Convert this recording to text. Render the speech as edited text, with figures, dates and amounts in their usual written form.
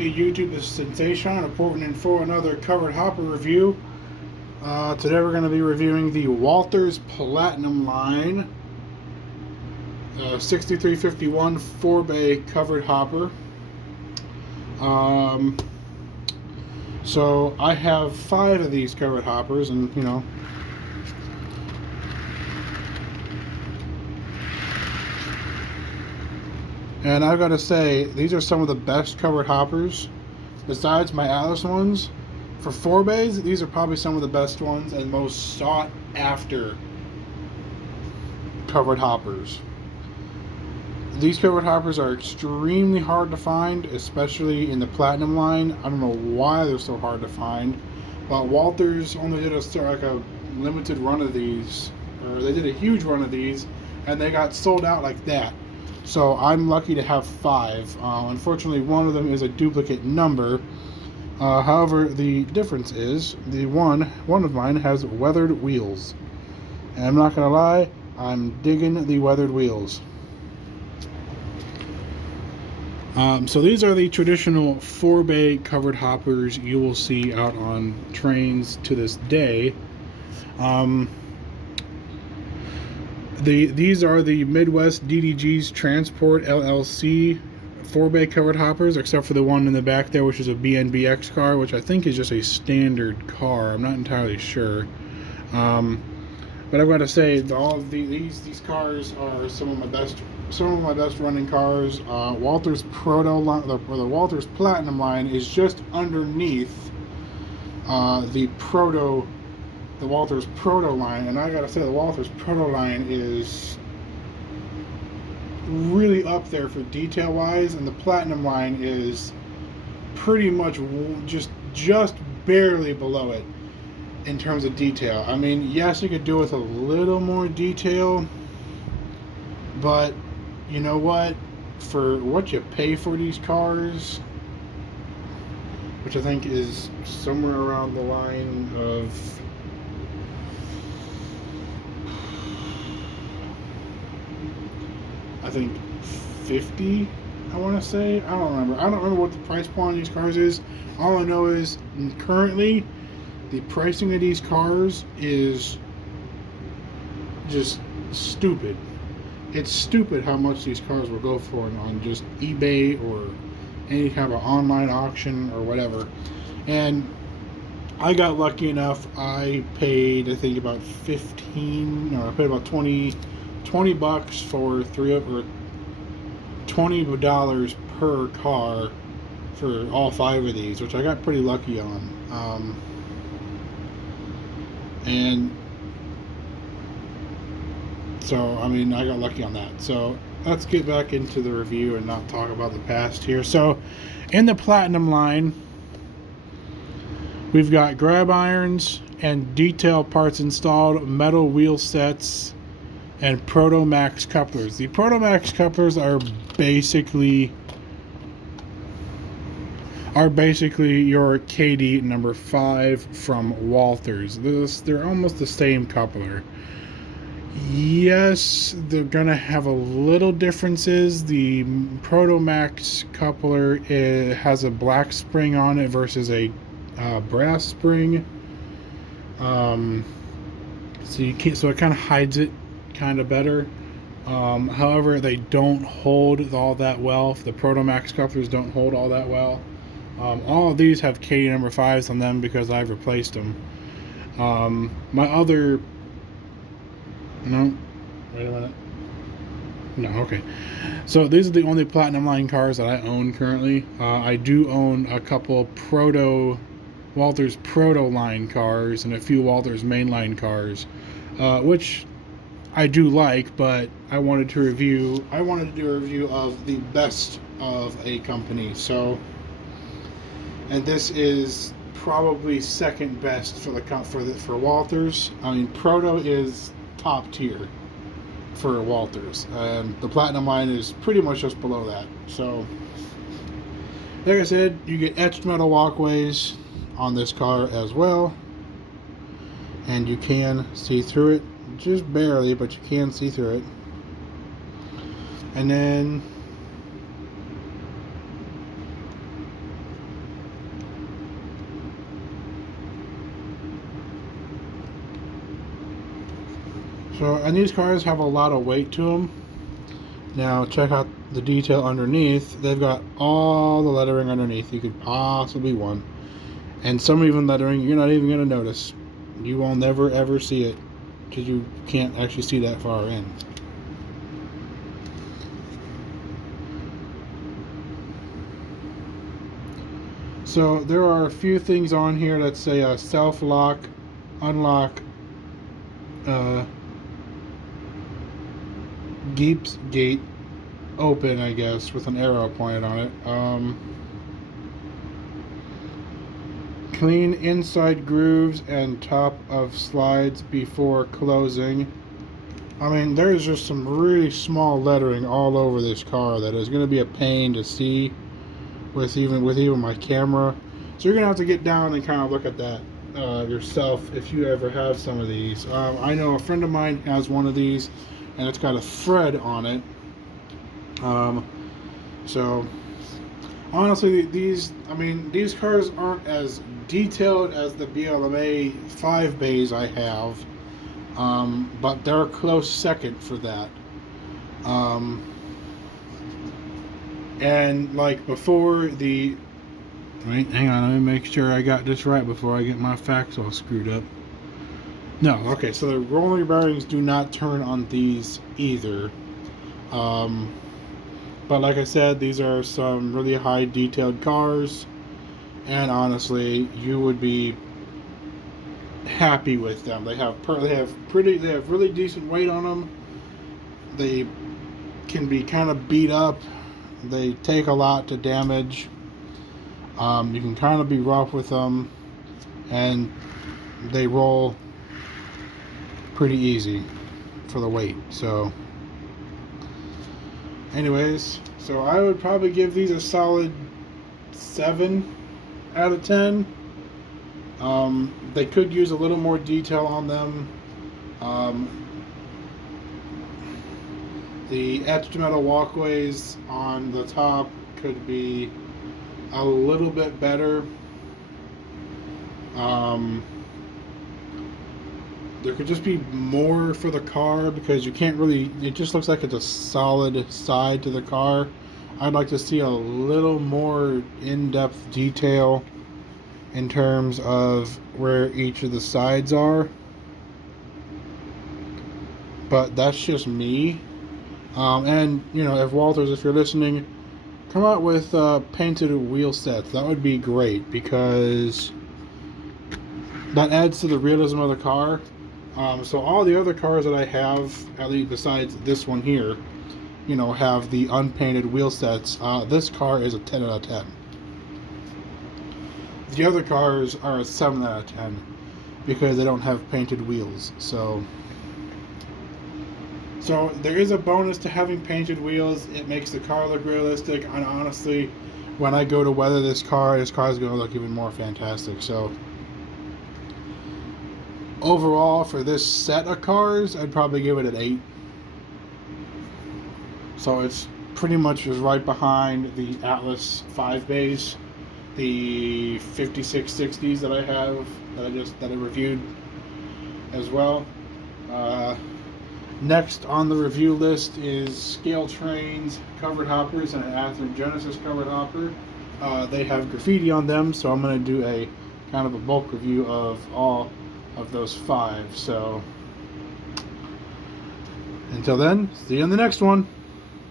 Hey YouTube, this is Sensation reporting in for another covered hopper review. Today we're going to be reviewing the Walthers Platinum line 6351 4-bay covered hopper. So I have 5 of these covered hoppers, and and I've got to say, these are some of the best covered hoppers besides my Atlas ones. For 4-bays, these are probably some of the best ones and most sought after covered hoppers. These covered hoppers are extremely hard to find, especially in the Platinum line. I don't know why they're so hard to find, but Walthers only did a limited run of these, or they did a huge run of these, and they got sold out like that. So I'm lucky to have 5. Unfortunately, one of them is a duplicate number. However, the difference is the one of mine has weathered wheels, and I'm not gonna lie, I'm digging the weathered wheels. So these are the traditional 4-bay covered hoppers you will see out on trains to this day. These are the Midwest DDG's Transport LLC 4-bay covered hoppers, except for the one in the back there, which is a BNBX car, which I think is just a standard car. I'm not entirely sure. But I've got to say, all of these cars are some of my best running cars. Walthers Proto line, or the Walthers Platinum line, is just underneath the Walthers Proto line, and I gotta say the Walthers Proto line is really up there for detail wise, and the Platinum line is pretty much just barely below it in terms of detail. I mean, yes, you could do with a little more detail, but you know what? For what you pay for these cars, which I think is somewhere around the line of I think 50, I want to say. I don't remember what the price point on these cars is. All I know is currently the pricing of these cars is just stupid. It's stupid how much these cars will go for on just eBay or any kind of online auction or whatever. And I got lucky enough. I paid, I think, about 15, no, I paid about 20 bucks for $20 per car for all 5 of these, which I got pretty lucky on. And so, I mean, I got lucky on that. So let's get back into the review and not talk about the past here. So in the Platinum line, we've got grab irons and detail parts installed, metal wheel sets, and Proto Max couplers. The Proto Max couplers are basically your KD number 5 from Walthers. They're almost the same coupler. Yes, they're gonna have a little differences. The Proto Max coupler has a black spring on it versus a brass spring. So it kind of hides it kind of better. However, they don't hold all that well. The Proto Max couplers don't hold all that well. All of these have KD number 5s on them because I've replaced them. My other... No, wait a minute. No, okay. So these are the only Platinum line cars that I own currently. I do own a couple Walthers Proto line cars and a few Walthers mainline cars, which I do like, but I wanted to do a review of the best of a company. So, and this is probably second best for Walthers. I mean, Proto is top tier for Walthers, and the Platinum line is pretty much just below that. So, like I said, you get etched metal walkways on this car as well, and you can see through it. Just barely, but you can see through it. And then So, and these cars have a lot of weight to them. Now, check out the detail underneath. They've got all the lettering underneath you could possibly want. And some even lettering you're not even going to notice. You will never ever see it because you can't actually see that far in. So there are a few things on here that say self-lock, unlock, Geeps gate open, I guess, with an arrow pointed on it. Clean inside grooves and top of slides before closing. I mean, there's just some really small lettering all over this car that is going to be a pain to see with even my camera. So you're going to have to get down and kind of look at that yourself if you ever have some of these. I know a friend of mine has one of these, and it's got a thread on it. So honestly, these cars aren't as detailed as the BLMA 5 bays I have, but they're a close second for that. And like before the, wait, hang on, let me make sure I got this right before I get my facts all screwed up. No, okay, so the rolling bearings do not turn on these either. But like I said, these are some really high detailed cars, and honestly, you would be happy with them. They have really decent weight on them. They can be kind of beat up. They take a lot to damage. You can kind of be rough with them, and they roll pretty easy for the weight. So anyways, so I would probably give these a solid 7 out of 10. They could use a little more detail on them. The etched metal walkways on the top could be a little bit better. There could just be more for the car because you can't really, it just looks like it's a solid side to the car. I'd like to see a little more in-depth detail in terms of where each of the sides are. But that's just me. And, you know, if Walthers, if you're listening, come out with painted wheel sets. That would be great because that adds to the realism of the car. So all the other cars that I have, at least besides this one here, you know, have the unpainted wheel sets. This car is a 10 out of 10. The other cars are a 7 out of 10 because they don't have painted wheels. So there is a bonus to having painted wheels. It makes the car look realistic, and honestly, when I go to weather this car is going to look even more fantastic. So overall, for this set of cars, I'd probably give it an 8. So it's pretty much just right behind the Atlas 5 bays, the 5660s that I have, that I reviewed as well. Next on the review list is Scale Train's covered hoppers and an Athearn Genesis covered hopper. They have graffiti on them, so I'm going to do a kind of a bulk review of all of those 5. So until then, see you in the next one.